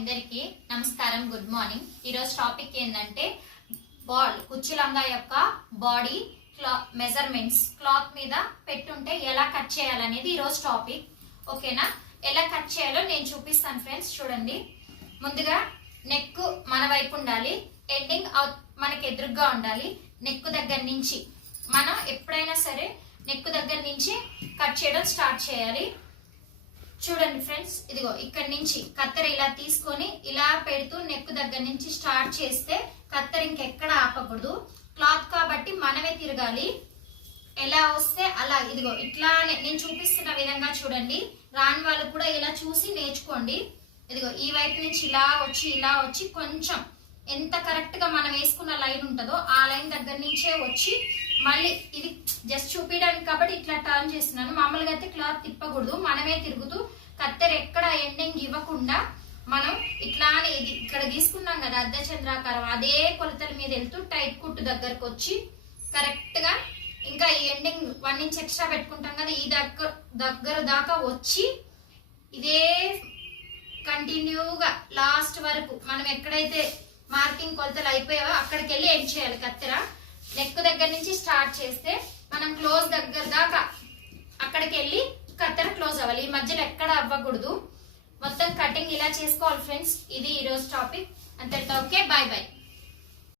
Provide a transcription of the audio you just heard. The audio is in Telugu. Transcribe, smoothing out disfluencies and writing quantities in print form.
అందరికీ నమస్కారం, గుడ్ మార్నింగ్. ఈరోజు టాపిక్ ఏంటంటే కుర్చీ లంగా యొక్క బాడీ మెజర్మెంట్స్ క్లాత్ మీద పెట్టుంటే ఎలా కట్ చేయాలనేది ఈరోజు టాపిక్. ఓకేనా? ఎలా కట్ చేయాలో నేను చూపిస్తాను ఫ్రెండ్స్. చూడండి, ముందుగా నెక్ మన వైపు ఉండాలి, ఎండింగ్ మనకి ఎదురుగా ఉండాలి. నెక్ దగ్గర నుంచి మనం ఎప్పుడైనా సరే నెక్ దగ్గర నుంచి కట్ చేయడం స్టార్ట్ చేయాలి. చూడండి ఫ్రెండ్స్, ఇదిగో ఇక్కడ నుంచి కత్తెర ఇలా తీసుకొని ఇలా పెడుతూ నెక్ దగ్గర నుంచి స్టార్ట్ చేస్తే కత్తెర ఇంకెక్కడ ఆపకూడదు. క్లాత్ కాబట్టి మనమే తిరగాలి. ఎలా వస్తే అలా, ఇదిగో ఇట్లానే నేను చూపిస్తున్న విధంగా చూడండి. రాని వాళ్ళు కూడా ఇలా చూసి నేర్చుకోండి. ఇదిగో ఈ వైపు నుంచి ఇలా వచ్చి కొంచెం ఎంత కరెక్ట్ గా మనం వేసుకున్న లైన్ ఉంటుందో ఆ లైన్ దగ్గర నుంచే వచ్చి మళ్ళీ ఇది జస్ట్ చూపించడానికి కాబట్టి ఇట్లా టర్న్ చేస్తున్నాను. మామూలుగా అయితే క్లాత్ తిప్పకూడదు, మనమే తిరుగుతూ కత్తెర ఎక్కడ ఎండింగ్ ఇవ్వకుండా మనం ఇట్లానే ఇది ఇక్కడ తీసుకున్నాం కదా అర్ధచంద్రాకారం, అదే కొలతల మీద వెళ్తూ టైట్ కుట్టు దగ్గరకు వచ్చి కరెక్ట్ గా ఇంకా ఈ ఎండింగ్ 1 ఇంచ్ ఎక్స్ట్రా పెట్టుకుంటాం కదా, ఈ దగ్గర దాకా వచ్చి ఇదే కంటిన్యూగా లాస్ట్ వరకు మనం ఎక్కడైతే మార్కింగ్ కొలతలు అయిపోయావో అక్కడికి వెళ్ళి ఎండ్ చేయాలి. కత్తెర నెక్ దగ్గర నుంచి స్టార్ట్ చేస్తే మనం క్లోజ్ దగ్గర దాకా అక్కడికి వెళ్ళి కత్తెర క్లోజ్ అవ్వాలి. ఈ మధ్యలో ఎక్కడ అవ్వకూడదు. మొత్తం కటింగ్ ఇలా చేసుకోవాలి ఫ్రెండ్స్. ఇది ఈరోజు టాపిక్. అంతటితో ఓకే, బాయ్ బాయ్.